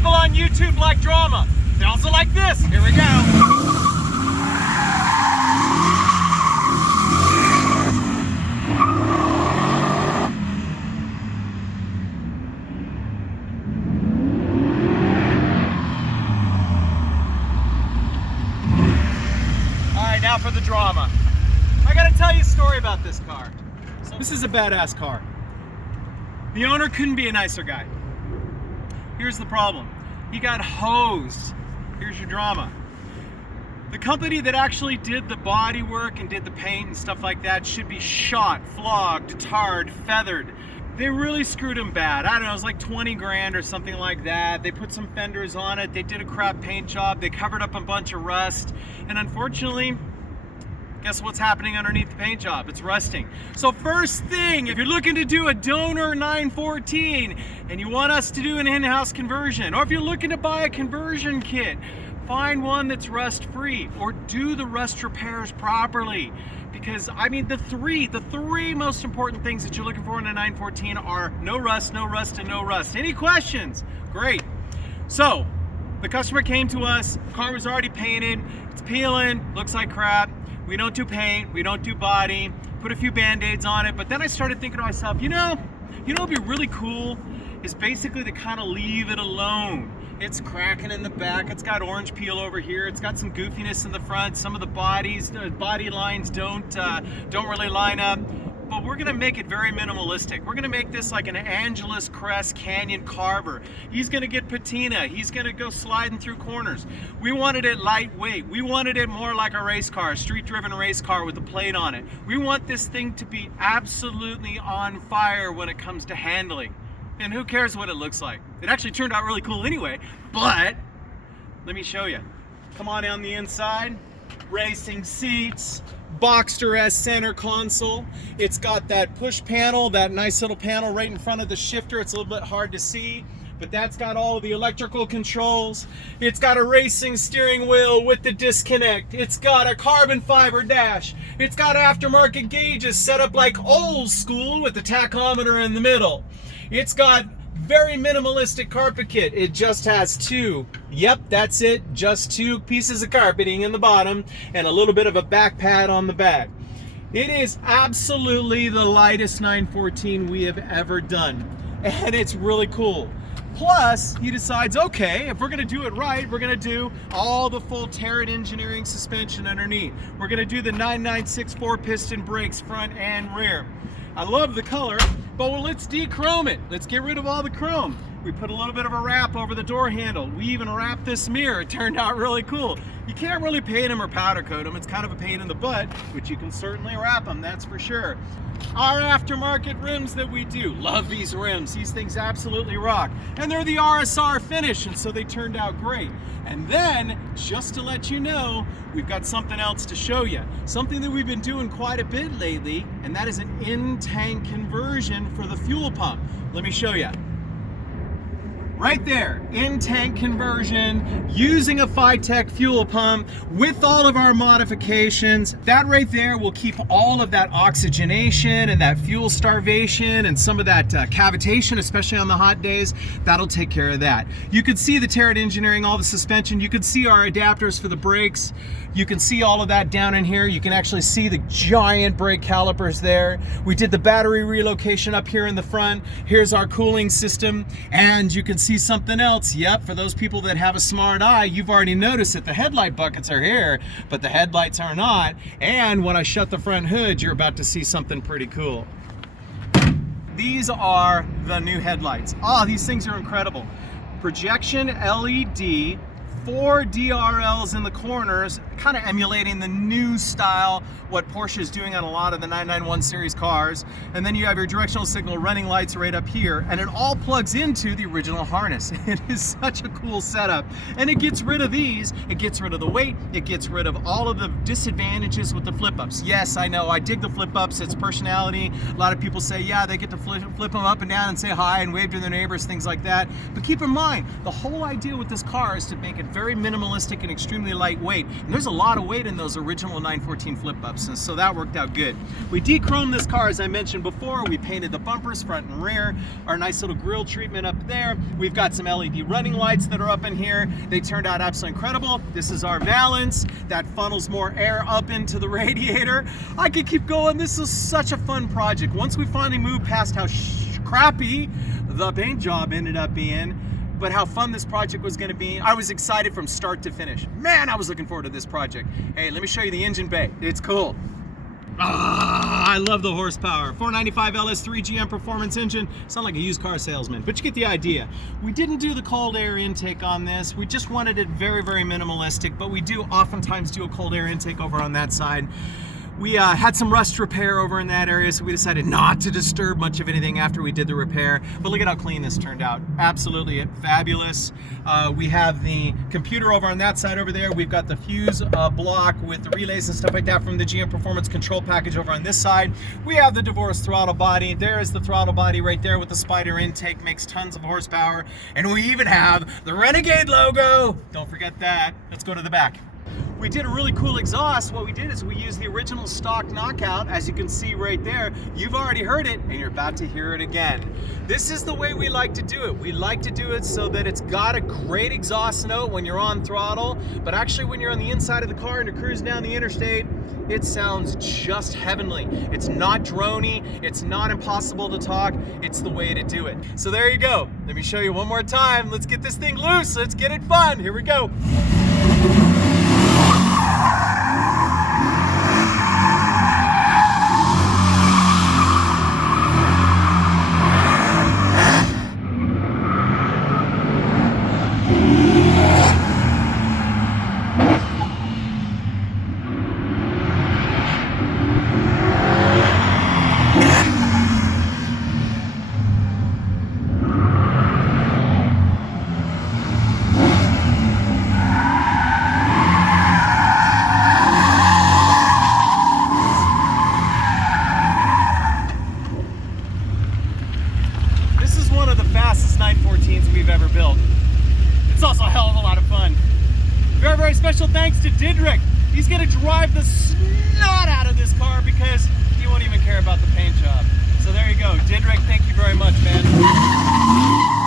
people on YouTube like drama. They also like this. Here we go. Now for the drama. I gotta tell you a story about this car. So this is a badass car. The owner couldn't be a nicer guy. Here's the problem. He got hosed. Here's your drama. The company that actually did the body work and did the paint and stuff like that should be shot, flogged, tarred, feathered. They really screwed him bad. I don't know, it was like 20 grand or something like that. They put some fenders on it. They did a crap paint job. They covered up a bunch of rust. And unfortunately, guess what's happening underneath the paint job? It's rusting. So first thing, if you're looking to do a donor 914 and you want us to do an in-house conversion, or if you're looking to buy a conversion kit, find one that's rust-free or do the rust repairs properly. Because I mean, the three most important things that you're looking for in a 914 are no rust, and no rust. Any questions? Great. So the customer came to us, car was already painted, it's peeling, looks like crap. We don't do paint, we don't do body, put a few band-aids on it, but then I started thinking to myself, you know what'd be really cool is basically to kind of leave it alone. It's cracking in the back, it's got orange peel over here, it's got some goofiness in the front, some of the body lines don't really line up, but we're gonna make it very minimalistic. We're gonna make this like an Angeles Crest Canyon Carver. He's gonna get patina, he's gonna go sliding through corners. We wanted it lightweight. We wanted it more like a race car, a street-driven race car with a plate on it. We want this thing to be absolutely on fire when it comes to handling. And who cares what it looks like? It actually turned out really cool anyway, but let me show you. Come on down the inside, racing seats, Boxster S center console. It's got that push panel, that nice little panel right in front of the shifter. It's a little bit hard to see, but that's got all of the electrical controls. It's got a racing steering wheel with the disconnect. It's got a carbon fiber dash. It's got aftermarket gauges set up like old school with the tachometer in the middle. It's got very minimalistic carpet kit. It just has yep, that's it, just 2 pieces of carpeting in the bottom and a little bit of a back pad on the back. It is absolutely the lightest 914 we have ever done, and it's really cool. Plus, he decides, okay, if we're gonna do it right, we're gonna do all the full Tarrant engineering suspension underneath. We're gonna do the 9964 piston brakes front and rear. I love the color, but well, let's de-chrome it. Let's get rid of all the chrome. We put a little bit of a wrap over the door handle. We even wrapped this mirror. It turned out really cool. You can't really paint them or powder coat them. It's kind of a pain in the butt, but you can certainly wrap them, that's for sure. Our aftermarket rims that we do, love these rims. These things absolutely rock. And they're the RSR finish, and so they turned out great. And then, just to let you know, we've got something else to show you. Something that we've been doing quite a bit lately, and that is an in-tank conversion for the fuel pump. Let me show you. Right there, in-tank conversion, using a Phytech fuel pump with all of our modifications. That right there will keep all of that oxygenation and that fuel starvation and some of that cavitation, especially on the hot days. That'll take care of that. You could see the Tarrant engineering, all the suspension. You could see our adapters for the brakes. You can see all of that down in here. You can actually see the giant brake calipers there. We did the battery relocation up here in the front. Here's our cooling system, and you can see something else. Yep, for those people that have a smart eye, you've already noticed that the headlight buckets are here, but the headlights are not. And when I shut the front hood, you're about to see something pretty cool. These are the new headlights. Oh, these things are incredible. Projection LED, 4 DRLs in the corners, kind of emulating the new style, what Porsche is doing on a lot of the 991 series cars. And then you have your directional signal running lights right up here, and it all plugs into the original harness. It is such a cool setup. And it gets rid of these, it gets rid of the weight, it gets rid of all of the disadvantages with the flip-ups. Yes, I know, I dig the flip-ups, it's personality. A lot of people say, yeah, they get to flip them up and down and say hi and wave to their neighbors, things like that. But keep in mind, the whole idea with this car is to make it very minimalistic and extremely lightweight. And there's a lot of weight in those original 914 flip-ups. laps, so that worked out good. We de-chromed this car, as I mentioned before. We painted the bumpers front and rear, our nice little grille treatment up there. We've got some LED running lights that are up in here. They turned out absolutely incredible. This is our valance that funnels more air up into the radiator. I could keep going. This is such a fun project. Once we finally moved past how crappy the paint job ended up being, but how fun this project was gonna be, I was excited from start to finish. Man, I was looking forward to this project. Hey, let me show you the engine bay. It's cool. I love the horsepower. 495 LS3 GM performance engine. Sound like a used car salesman, but you get the idea. We didn't do the cold air intake on this. We just wanted it very, very minimalistic, but we do oftentimes do a cold air intake over on that side. We had some rust repair over in that area, so we decided not to disturb much of anything after we did the repair. But look at how clean this turned out. Absolutely fabulous. We have the computer over on that side over there. We've got the fuse block with the relays and stuff like that from the GM Performance Control Package over on this side. We have the divorced throttle body. There is the throttle body right there with the spider intake, makes tons of horsepower. And we even have the Renegade logo. Don't forget that. Let's go to the back. We did a really cool exhaust. What we did is we used the original stock knockout, as you can see right there. You've already heard it, and you're about to hear it again. This is the way we like to do it. We like to do it so that it's got a great exhaust note when you're on throttle, but actually when you're on the inside of the car and you're cruising down the interstate, it sounds just heavenly. It's not droney, it's not impossible to talk, it's the way to do it. So there you go. Let me show you one more time. Let's get this thing loose, let's get it fun. Here we go. Fastest 914s we've ever built. It's also a hell of a lot of fun. Very, very special thanks to Didrik. He's gonna drive the snot out of this car because he won't even care about the paint job. So there you go. Didrik, thank you very much, man.